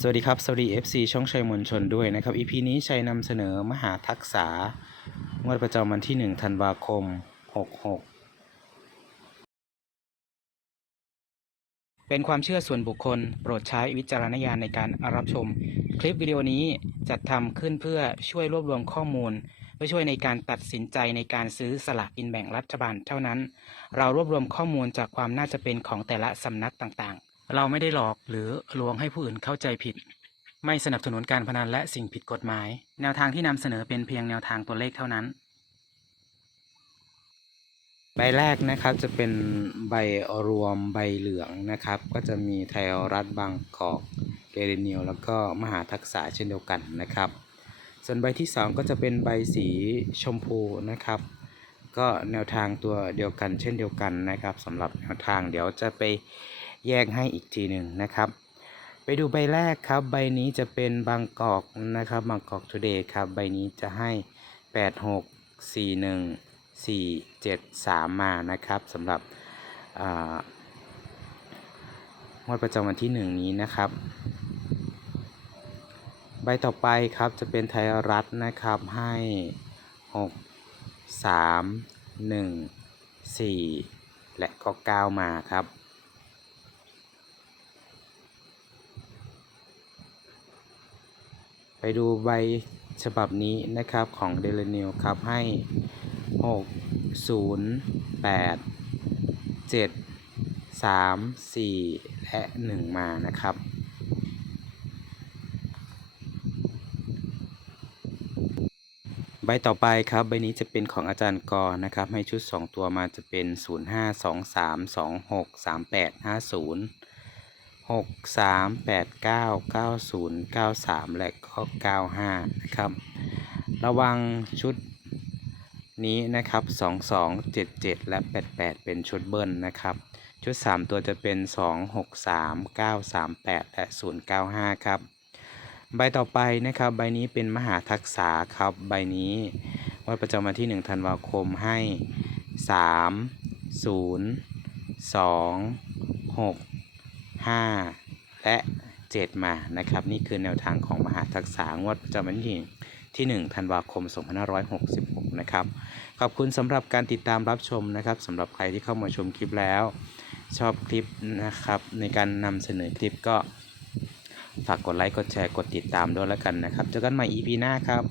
สวัสดีครับ สวัสดี FC ช่องชัยมวลชนด้วยนะครับ EP นี้ชัยนำเสนอมหาทักษะงวดประจำวันที่ 1 ธันวาคม 66 เป็นความเชื่อส่วนบุคคล โปรดใช้วิจารณญาณในการรับชม คลิปวิดีโอนี้จัดทำขึ้นเพื่อช่วยรวบรวมข้อมูล เพื่อช่วยในการตัดสินใจในการซื้อสลากกินแบ่งรัฐบาลเท่านั้น เรารวบรวมข้อมูลจากความน่าจะเป็นของแต่ละสำนักต่างๆ เราไม่ได้หลอกหรือลวงให้ผู้อื่นเข้าใจผิด ไม่สนับสนุนการพนันและสิ่งผิดกฎหมาย แนวทางที่นำเสนอเป็นเพียงแนวทางตัวเลขเท่านั้น ใบแรกนะครับจะเป็นใบรวมใบเหลืองนะครับ ก็จะมีไทยรัฐบางกอกเดลินิวแล้วก็มหาทักษะเช่นเดียวกันนะครับ ส่วนใบที่ 2 ก็จะเป็นใบสีชมพูนะครับ ก็แนวทางตัวเดียวกันเช่นเดียวกันนะครับสำหรับแนวทางเดี๋ยวจะไป แยกให้อีกทีหนึ่งนะครับ ไปดูใบแรกครับ ใบนี้จะเป็นบางกอกนะครับบางกอกทูเดย์ครับ ใบนี้จะให้ 8 6 4 1 4 7 3 มานะครับสำหรับงวดประจำวันที่ 1 นี้นะครับ ใบต่อไปครับจะเป็นไทยรัฐนะครับให้ 6 3 1 4 และก็ 9 มาครับ ไป ดูใบฉบับนี้นะครับของเดล n ิ w ครับให้ 6 0 8 7 3 4 และ 1 มานะครับ ใบต่อไปครับ ใบนี้จะเป็นของอาจารย์กรนะครับ ให้ชุด 2 ตัวมาจะเป็น 0 5 2 3 2 6 3 8 9 9 0 9 3 และก็ 95 นะครับ ระวังชุดนี้นะครับ 2 2 7 7 และ 88 เป็นชุดเบิ้ลนะครับ ชุด 3 ตัวจะเป็น 2 6 3 9 3 8 และ 095 ครับ ใบต่อไปนะครับ ใบนี้เป็นมหาทักษะครับ ใบนี้วัดประจำวันที่ 1 ธันวาคมให้ 3 0 2 6 5 และ 7 มานะครับ นี่คือแนวทางของมหาทักษะงวดประจำวันที่ที่1ธันวาคม 2566 นะครับ ขอบคุณสำหรับการติดตามรับชมนะครับสำหรับใครที่เข้ามาชมคลิปแล้ว ชอบคลิปนะครับ ในการนำเสนอคลิปก็ฝากกดไลค์ กดแชร์ กดติดตามด้วยแล้วกันนะครับ เจอกันใหม่ EP หน้าครับ